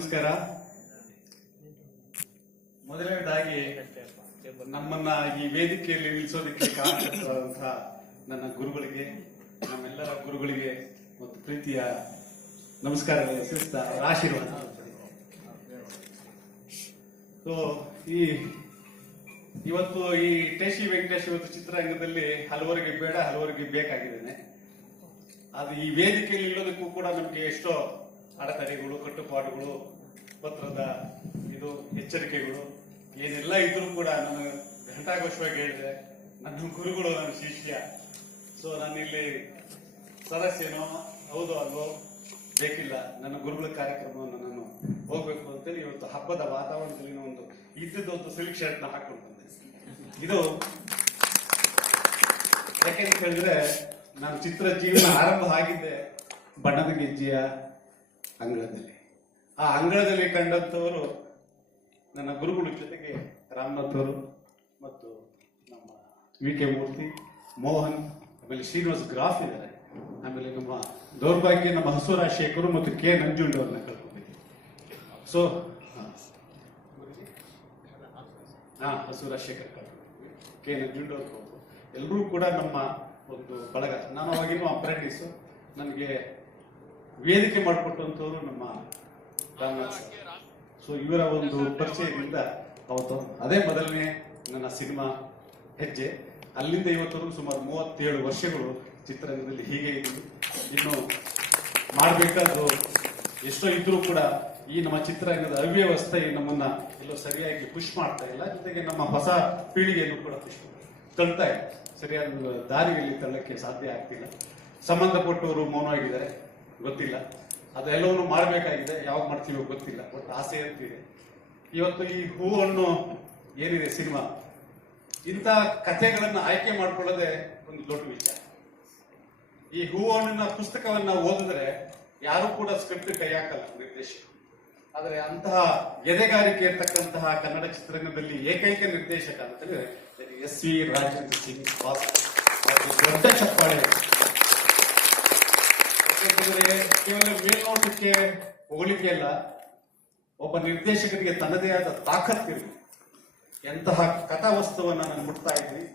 ನಮಸ್ಕಾರ. ಮೊದಲನೇದಾಗಿ ನಮ್ಮನ್ನ ಈ ವೇದಿಕೆಯಲ್ಲಿ ನಿಲ್ಲಿಸೋದಕ್ಕೆ ಕಾರಣವಾದಂತಹ ನನ್ನ ಗುರುಗಳಿಗೆ, ನಮ್ಮೆಲ್ಲರ ಗುರುಗಳಿಗೆ ಮತ್ತು ಪ್ರೀತಿಯ ನಮಸ್ಕಾರಗಳು ಸಲ್ಲಿಸ್ತಾ ಆಶೀರ್ವಾದ. ಸೊ ಈ ಇವತ್ತು ಈ ಟೇಶಿ ವೆಂಕಟೇಶ್ ಇವತ್ತು ಚಿತ್ರರಂಗದಲ್ಲಿ ಹಲವರಿಗೆ ಬೇಡ, ಹಲವರಿಗೆ ಬೇಕಾಗಿದ್ದೇನೆ. ಅದು ಈ ವೇದಿಕೆಯಲ್ಲಿ ಇಲ್ಲೋದಕ್ಕೂ ಕೂಡ ನಮಗೆ ಎಷ್ಟೋ ಅಡೆತಡೆಗಳು, ಕಟ್ಟುಪಾಡುಗಳು, ಪತ್ರದ ಇದು ಎಚ್ಚರಿಕೆಗಳು, ಏನೆಲ್ಲ ಇದ್ರೂ ಕೂಡ ನಾನು ಘಂಟಾಘೋಷವಾಗಿ ಹೇಳಿದೆ. ನನ್ನ ಗುರುಗಳು ನನ್ನ ಶಿಷ್ಯ. ಸೊ ನಾನು ಇಲ್ಲಿ ಸದಸ್ಯನೋ, ಹೌದು ಅಲ್ವೋ, ಬೇಕಿಲ್ಲ. ನನ್ನ ಗುರುಗಳ ಕಾರ್ಯಕ್ರಮವನ್ನು ನಾನು ಹೋಗ್ಬೇಕು ಅಂತೇಳಿ ಇವತ್ತು ಹಬ್ಬದ ವಾತಾವರಣದಲ್ಲಿ ಒಂದು ಇದ್ದದ್ದು ಸಿಲ್ಕ್ ಶರ್ಟ್ನ ಹಾಕೊಂಡು ಇದು ಯಾಕೆಂತ ಹೇಳಿದ್ರೆ, ನಾನು ಚಿತ್ರ ಜೀವನ ಆರಂಭ ಆಗಿದ್ದೆ. ಬಣ್ಣದ ಗೆಜ್ಜೆಯ ಅಂಗಳದಲ್ಲಿ. ಆ ಅಂಗಳದಲ್ಲಿ ಕಂಡಂತವರು ನನ್ನ ಗುರುಗಳ ಜೊತೆಗೆ ರಾಮನಾಥ್ ಅವರು ಮತ್ತು ನಮ್ಮ ವಿ ಕೆ ಮೂರ್ತಿ, ಮೋಹನ್, ಆಮೇಲೆ ಶ್ರೀನಿವಾಸ್ ಗ್ರಾಫ್ ಇದ್ದಾರೆ. ಆಮೇಲೆ ನಮ್ಮ ದೌರ್ಭಾಗ್ಯ ನಮ್ಮ ಹಸು ರಾಜಶೇಖರು ಮತ್ತು ಕೆ ನಂಜುಂಡ್ ಅವ್ರನ್ನ ಕಳ್ಕೊಂಡಿದ್ದೀವಿ ಸೊ ಹಾಂ. ಹಸು ಶೇಖರ್ ಕಳ್ಕೊಂಡಿದ್ವಿ ಕೆ ಅವ್ರು. ಎಲ್ಲರೂ ಕೂಡ ನಮ್ಮ ಒಂದು ಬಳಗ. ನಾನು ಅವಾಗಿನ್ನೂ ಅಪ್ರೆಂಟಿಸು ನನಗೆ ವೇದಿಕೆ ಮಾಡಿಕೊಟ್ಟಂಥವ್ರು ನಮ್ಮ ರಾಮನಾಥ್ ಸೊ ಇವರ ಒಂದು ಪರಿಚಯದಿಂದ ಅವತ್ತು ಅದೇ ಮೊದಲನೇ ನನ್ನ ಸಿನಿಮಾ ಹೆಜ್ಜೆ. ಅಲ್ಲಿಂದ ಇವತ್ತವರೆಗೂ ಸುಮಾರು ಮೂವತ್ತೇಳು ವರ್ಷಗಳು ಚಿತ್ರರಂಗದಲ್ಲಿ ಹೀಗೆ ಇದ್ದು ಇನ್ನು ಮಾಡಬೇಕಾದ್ರು ಎಷ್ಟೋ ಇದ್ರೂ ಕೂಡ ಈ ನಮ್ಮ ಚಿತ್ರರಂಗದ ಅವ್ಯವಸ್ಥೆ ನಮ್ಮನ್ನ ಎಲ್ಲೋ ಸರಿಯಾಗಿ ಪುಷ್ ಮಾಡ್ತಾ ಇಲ್ಲ. ಜೊತೆಗೆ ನಮ್ಮ ಹೊಸ ಪೀಳಿಗೆಯನ್ನು ಕೂಡ ಪುಷ್ ತಳ್ತಾ ಇಲ್ಲ ಸರಿಯಾದ ದಾರಿಯಲ್ಲಿ ತಳ್ಳಕ್ಕೆ ಸಾಧ್ಯ ಆಗ್ತಿಲ್ಲ. ಸಂಬಂಧಪಟ್ಟವರು ಮೌನವಾಗಿದ್ದಾರೆ. ಗೊತ್ತಿಲ್ಲ. ಅದೆಲ್ಲವನ್ನು ಮಾಡಬೇಕಾಗಿದೆ, ಯಾವಾಗ ಮಾಡ್ತೀವೋ ಗೊತ್ತಿಲ್ಲ. ಒಟ್ಟು ಆಸೆ ಅಂತಿದೆ ಇವತ್ತು ಈ ಹೂವನ್ನು ಏನಿದೆ ಸಿನಿಮಾ, ಇಂಥ ಕಥೆಗಳನ್ನು ಆಯ್ಕೆ ಮಾಡ್ಕೊಳ್ಳೋದೇ ಒಂದು ದೊಡ್ಡ ವಿಚಾರ. ಈ ಹೂವಣ್ಣಿನ ಪುಸ್ತಕವನ್ನ ಓದಿದ್ರೆ ಯಾರು ಕೂಡ ಸ್ಕ್ರಿಪ್ಟ್ ಕೈ ಹಾಕಲ್ಲ ನಿರ್ದೇಶಕ. ಆದರೆ ಅಂತಹ ಎದೆಗಾರಿಕೆ ಇರ್ತಕ್ಕಂತಹ ಕನ್ನಡ ಚಿತ್ರರಂಗದಲ್ಲಿ ಏಕೈಕ ನಿರ್ದೇಶಕ ಅಂತಂದ್ರೆ ಎಸ್ ವಿ ರಾಜೇಂದ್ರ ಸಿಂಗ್. ದೊಡ್ಡ ಚಪ್ಪಾಳೆ. ಯಾಕಂತಂದ್ರೆ ಕೇವಲ ಮೇಲ್ನೋಟಕ್ಕೆ ಹೋಗಲಿಕ್ಕೆ ಅಲ್ಲ, ಒಬ್ಬ ನಿರ್ದೇಶಕರಿಗೆ ತನ್ನದೇ ಆದ ತಾಕತ್ತಿರಲಿ. ಎಂತಹ ಕಥಾವಸ್ತುವನ್ನು ನಾನು ಮುಟ್ತಾ ಇದ್ದೀನಿ.